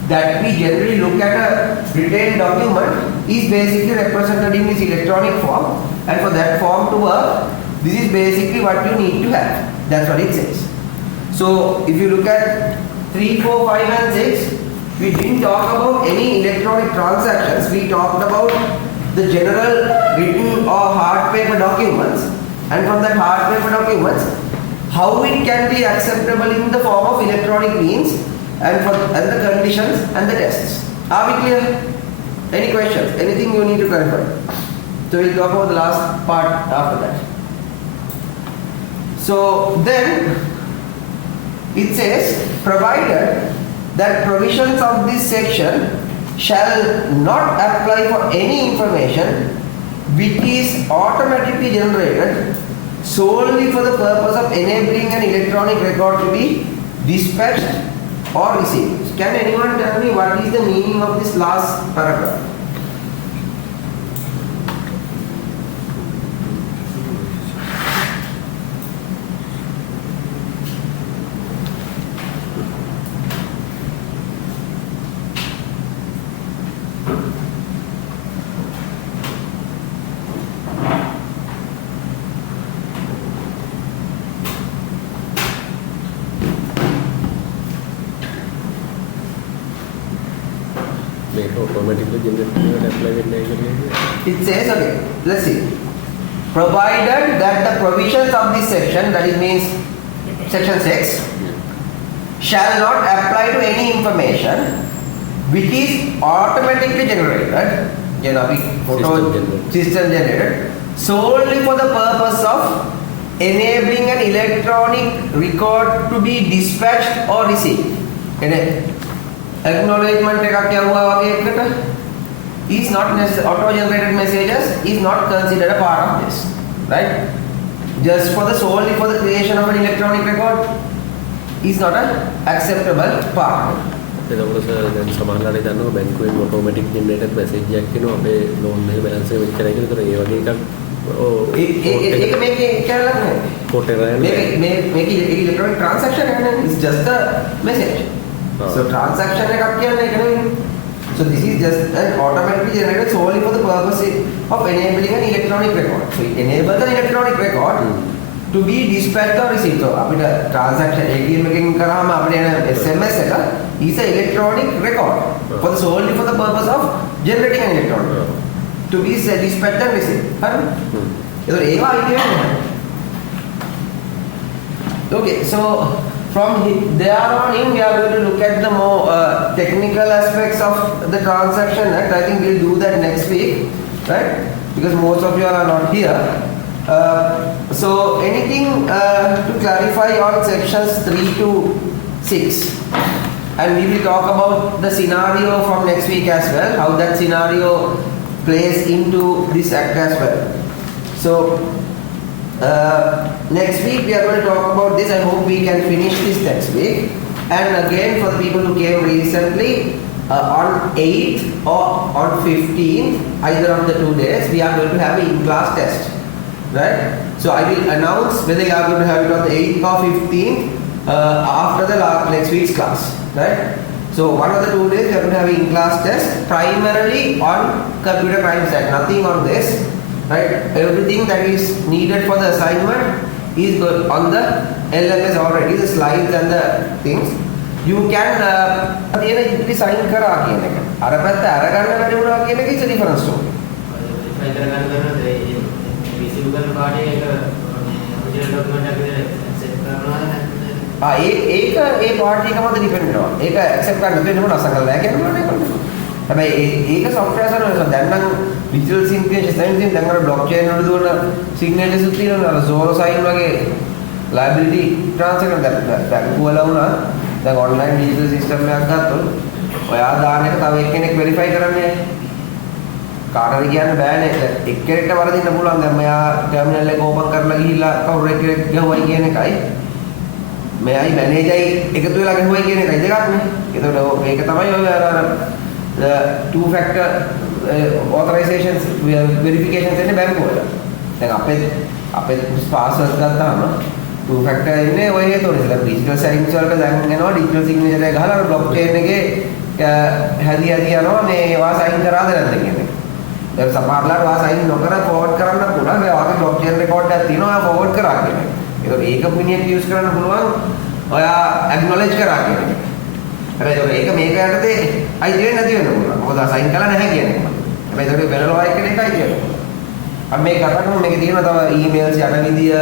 that we generally look at a written document is basically represented in this electronic form, and for that form to work, this is basically what you need to have. That's what it says. So if you look at 3, 4, 5 and 6, we didn't talk about any electronic transactions. We talked about the general written or hard paper documents, and from that hard paper documents, how it can be acceptable in the form of electronic means, and the conditions and the tests. Are we clear? Any questions? Anything you need to clarify? So we'll talk about the last part after that. So then it says, provided that provisions of this section shall not apply for any information which is automatically generated solely for the purpose of enabling an electronic record to be dispatched or received. Can anyone tell me what is the meaning of this last paragraph? It says, okay, let's see. Provided that the provisions of this section, that it means section 6, shall not apply to any information which is automatically generated, system generated, solely for the purpose of enabling an electronic record to be dispatched or received. Acknowledgement is not necessary, auto-generated messages is not considered a part of this, right? Just for the solely for the creation of an electronic record. is not an acceptable part. එතකොට දැන් සමහරවිට දන්නවා බැංකුවෙන් automatic ජෙනරේටඩ් message එකක් එනවා අපේ loan එකේ balance එක මෙච්චරයි කියලා. ඒතර ඒ වගේ එකක් ඒක මේකේ කියලා නෑ. පොට් එක මේක electronic transaction එක නේ. It's just a message. So transaction එකක් කියන්නේ ඒක නෙවෙයි. So this is just an automatically generated solely for the purpose of enabling an electronic record. So it enables an electronic record to be dispatched or received. So අපිට transaction ATM එකකින් කරාම අපිට එන SMS එක is an electronic record for the solely for the purpose of generating an electronic to be dispatched and received. හරි? ඒතකොට ඒවා idea නෑ. Okay, so from there on in, we are going to look at the more technical aspects of the transaction act. I think we'll do that next week, right? Because most of you are not here. So anything to clarify on sections 3 to 6, and we will talk about the scenario from next week as well, how that scenario plays into this act as well. So next week we are going to talk about this. I hope we can finish this next week. And again, for the people who came recently, on 8th or on 15th, either of the 2 days, we are going to have an in-class test, right? So I will announce whether you are going to have it on the 8th or 15th after the next week's class, right? So one of the 2 days we are going to have an in-class test, primarily on computer crime side, nothing on this. Right, everything that is needed for the assignment is on the LMS already, the slides and the things. You can ඉතින් sign කරා කියන එක. අර පැත්ත අරගන්න බැරි වුණා කියන එක is a different story. verify කරගන්න කරනද ඒ receive කරන පාඩේ ඒක original document එක විදිහට accept කරනවද නැත්නම් ඒක ඒ පාර්ටි එකමද depend වෙනවා. ඒක accept කරන්න දෙන්න මොන අසංගල නැහැ කියනවා නේ. හැබැයි ඒක software සර්වර් දැන් නම් digital signatures දැන් අර blockchain වල දුවන signatures උත් තියෙනවා. අර Zoro sign වගේ liability transaction දැන් වල වුණා. දැන් online digital system එකක් ගත්තොත් ඔයා දාන එක තව එක්කෙනෙක් verify කරන්නේ කාටද කියන්න බෑනේ. එක්කෙනෙක්ට වරදින්න පුළුවන්. දැන් මෙයා terminal එක open කරලා ගිහිල්ලා කවුරු එක්කෙනෙක් ගහුවයි කියන එකයි මෙයයි මැනේජරයි එකතු වෙලා ගහුවයි කියන එකයි දෙකක් නේ. ඒතකොට මේක තමයි ඔය අර two factor authorizations verifications එන්නේ බැංකුව වල. දැන් අපේ passwords ගත්තාම two factor ඉන්නේ ඔය හේතුවනේ. දැන් digital signs වලට දැන් එනවා digital signature එක ගහලා blockchain එකේ හැදි යනවා මේ වා sign කරාද නැද්ද කියන එක. දැන් සමහරවල්ලාට වා sign නොකර forward කරන්න පුළුවන්. ඒ වගේ blockchain record එකක් තියෙනවා ඔයා forward කරා කියන එක. ඒක මිනිහෙක් use කරන්න පුළුවන් ඔයා acknowledge කරා කියන එක. හැබැයි ඒක මේක යටතේ අයිති වෙන්නේ නැති වෙන්න පුළුවන්. මොකද sign කළා නැහැ කියන එක. හැබැයි ඒක වෙනලෝ එක එකයි කියනවා. අපි මේක කරන්නේ මේකේ තියෙනවා තව emails යට විදිය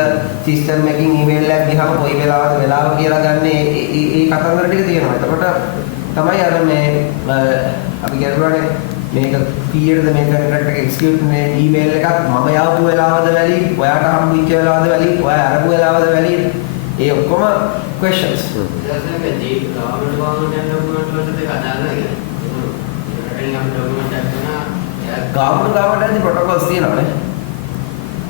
system එකකින් email එකක් ගිහම කොයි වෙලාවද වෙලාව කියලා ගන්න ඒ කතන්දර ටික තියෙනවා. එතකොට තමයි අර මේ අපි කියනවානේ මේක කීයටද මේ contract එක execute මේ email එකක් මම යවපු වෙලාවද වැලි, ඔයාට හම්බුච්ච වෙලාවද වැලි, ඔයා අරපු වෙලාවද වැලි, ඒ ඔක්කොම questions. ගවර්න්මන්ට් වලට අදාළ නැහැ. ගවර්න්මන්ට් protocols තියෙනවානේ.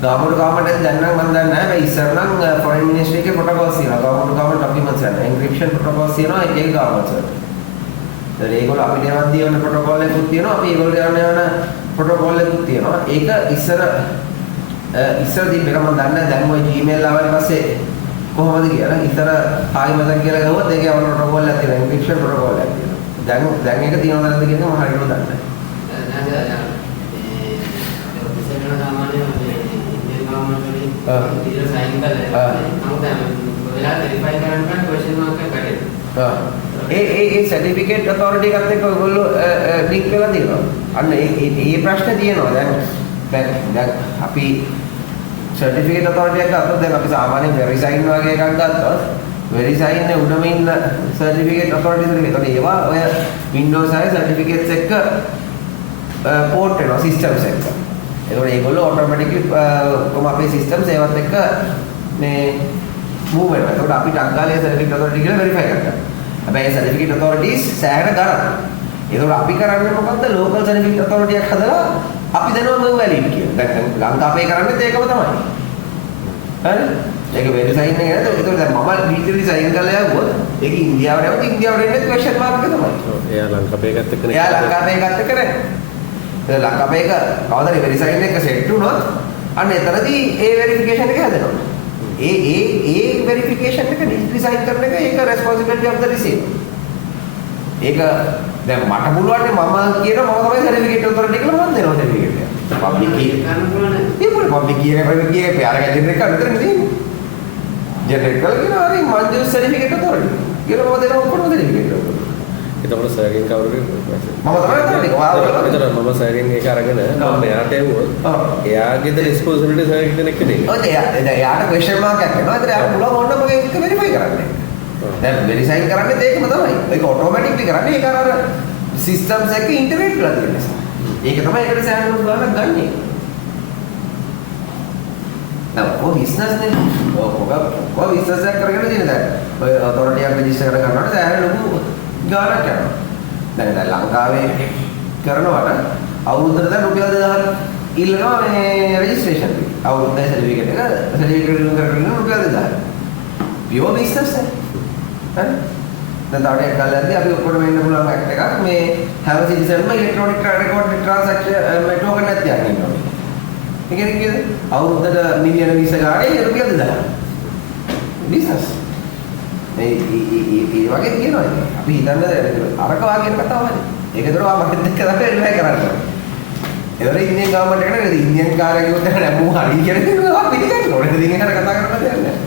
ගවර්න්මන්ට් දැන් නම් මම දන්නේ නැහැ. ඉස්සර නම් foreign ministry එකේ protocols තියෙනවා. ගවර්න්මන්ට් documents යන encryption protocols තියෙනවා එක එක ගවර්න්මන්ට්ස් වලට. දැන් ඒගොල්ලෝ අපිට යනවා දියවන protocol එකකුත් තියෙනවා. අපි ඒගොල්ලෝ යන protocol එකකුත් තියෙනවා. ඒක ඉස්සර තිබ්බ එක මම දන්නේ නැහැ. දැන් ওই Gmail ආවට පස්සේ කොහොමද කියලා. ඉස්සර ආයි මතක් කියලා ගහුවොත් ඒකේ අවුල protocol එකක් තියෙනවා. encryption protocol එකක් තියෙනවා. දැන් ඒක තියෙනවද නැද්ද කියන එක මම හරියටම දන්නේ නැහැ. ඉතින් සයින් කරලා නමුත් ඔයාලා වෙරිෆයි කරන්න ක්වෙස්චන් මාක් එකක් ගන්න. ඒ සර්ටිෆිකේට් ඔතොරිටි එකත් එක්ක ඔයගොල්ලෝ ලින්ක් කරලා තියෙනවා. අන්න ඒ ප්‍රශ්නේ තියෙනවා. දැන් අපි සර්ටිෆිකේට් ඔතොරිටි එකක් ගත්තොත් දැන් අපි සාමාන්‍යයෙන් වෙරිසයින් වගේ එකක් ගත්තොත් වෙරිසයින් නේ උඩම ඉන්න සර්ටිෆිකේට් ඔතොරිටි දෙක. ඒතකොට ඒවා ඔය Windows ආයේ සර්ටිෆිකේට්ස් එක්ක පෝට් වෙනවා සිස්ටම්ස් එක්ක. ඒතකොට ඒගොල්ලෝ ඔටෝමැටිකලි කොහොම අපේ සිස්ටම්ස් ඒවත් එක්ක මේ මූව් වෙනවා. ඒතකොට අපි ටග්ගාලේ සර්ටිෆිකේට් ඔතොරිටි කියලා වෙරිෆයි කරගන්නවා. හැබැයි සර්ටිෆිකේට් ඔතොරිටිස් සෑහෙන ගණන්. ඒතකොට අපි කරන්නේ මොකද්ද? ලෝකල් සර්ටිෆිකේට් ඔතොරිටි එකක් හදලා අපි දෙනවා මේ වැලිඩ් කියලා. දැන් ලංකාවේ කරන්නේ ඒකම තමයි. හරි? ඒක වෙරිෆයි එක නේද? ඒකට දැන් මම ඩීටේල් ඩිසයින් කරලා යවුවොත් ඒක ඉන්දියාවට යවුවොත් ඉන්දියාවට එන්නේ ක්වෙස්චන් මාර්ක් එක තමයි. ඔව් එයා ලංකාවේ එකත් එක්ක නේ. එයා ලංකාවේ එකත් එක්ක නේ. ඒ ලංකාවේ එක කවදාද වෙරිෆයි එක සෙට් වුණොත් අන්න එතනදී ඒ වෙරිෆිකේෂන් එක හැදෙනවා. ඒ වෙරිෆිකේෂන් එක ඩිසයින් කරන එක ඒක රෙස්පොන්සිබිලිටි ඔෆ් ද රිසීවර්. ඒක දැන් මට පුළුවන් මම කියනවා මම තමයි සර්ටිෆිකේට් ඔතොරිටි කියලා මම දෙනවා සර්ටිෆිකේට් එක. පබ්ලික් ගන්න පුළුවන්. ඒ මොකද පබ්ලික් කියන්නේ යාර ජෙනරේට් කරලා විතරනේ තියෙන්නේ. ජෙනරේට් කරලා කියනවා හරි මංජු සර්ටිෆිකේට් ඔතොරිටි. කියලා මම දෙනවා ඔක්කොම සර්ටිෆිකේට් ඔතොරිටි. එතකොට සර්ගෙන් කවුරුද මම තමයි කරන්නේ. එතකොට මම සර්ගෙන් ඒක අරගෙන මම එයාට එවුවොත් එයාගේද රෙස්පොන්සිබිලිටි සර් කෙනෙක් දෙන්නේ. ඔය එයාට ක්වෙස්චන් මාර්ක් එකක් එනවා. ඒතර එයාට පුළුවන් ඕන්න මගේ එක වෙරිෆයි කරන්න. දැන් වෙරිෆයි කරන්නේ ඒකම තමයි. ඒක ඔටෝමැටික්ලි කරන්නේ ඒක අර සිස්ටම්ස් එක්ක ඉන්ටර්නෙට් කරලා තියෙන නිසා. ඒක තමයි ඒකට සෑහෙන ගාණක් ගන්නෙ. දැන් ඔය බිස්නස් නේ. ඔය බිස්නස් එක කරගෙන තියෙන දැන් ඔය ඔතොරිටි එක රෙජිස්ටර් කරනකොට සෑහෙන ලොකු ගාණක් යනවා. දැන් ලංකාවේ කරනවට අවුරුද්දට දැන් රුපියල් 2000 ඉල්ලනවා මේ රෙජිස්ට්‍රේෂන් එක. අවුරුද්දේ සර්ටිෆිකේට් එක කරගෙන රුපියල් 2000. පියෝ බිස්නස් එක. හරි. දැන් තවටයක් ගාලාදී අපි ඔක්කොම වෙන්න පුළුවන් ඇක්ට් එකක් මේ හැම සිටිසන්ම ඉලෙක්ට්‍රොනික රෙකෝඩ් ට්‍රාන්සැක්ෂන් මේ ටෝකන් එකක් තියන්න ඕනේ. ඒ කියන්නේ කීයද? අවුරුද්දට මිලියන 20 ගානේ රුපියල් 2000. බිස්නස්. මේ වගේ කියනවා. අපි හිතන්නේ අරක වාගේ කතාවනේ. ඒක දරවා මගෙත් එක්ක තමයි වෙරිෆයි කරන්නේ. ඒවල ඉන්දියන් ගවර්න්මන්ට් එකට ඉන්දියන් කාර්යය කිව්වොත් එහෙනම් මම හරි කියලා අපි හිතන්නේ. ඕනේ දෙකින් හර කතා කරන්න දෙයක් නැහැ.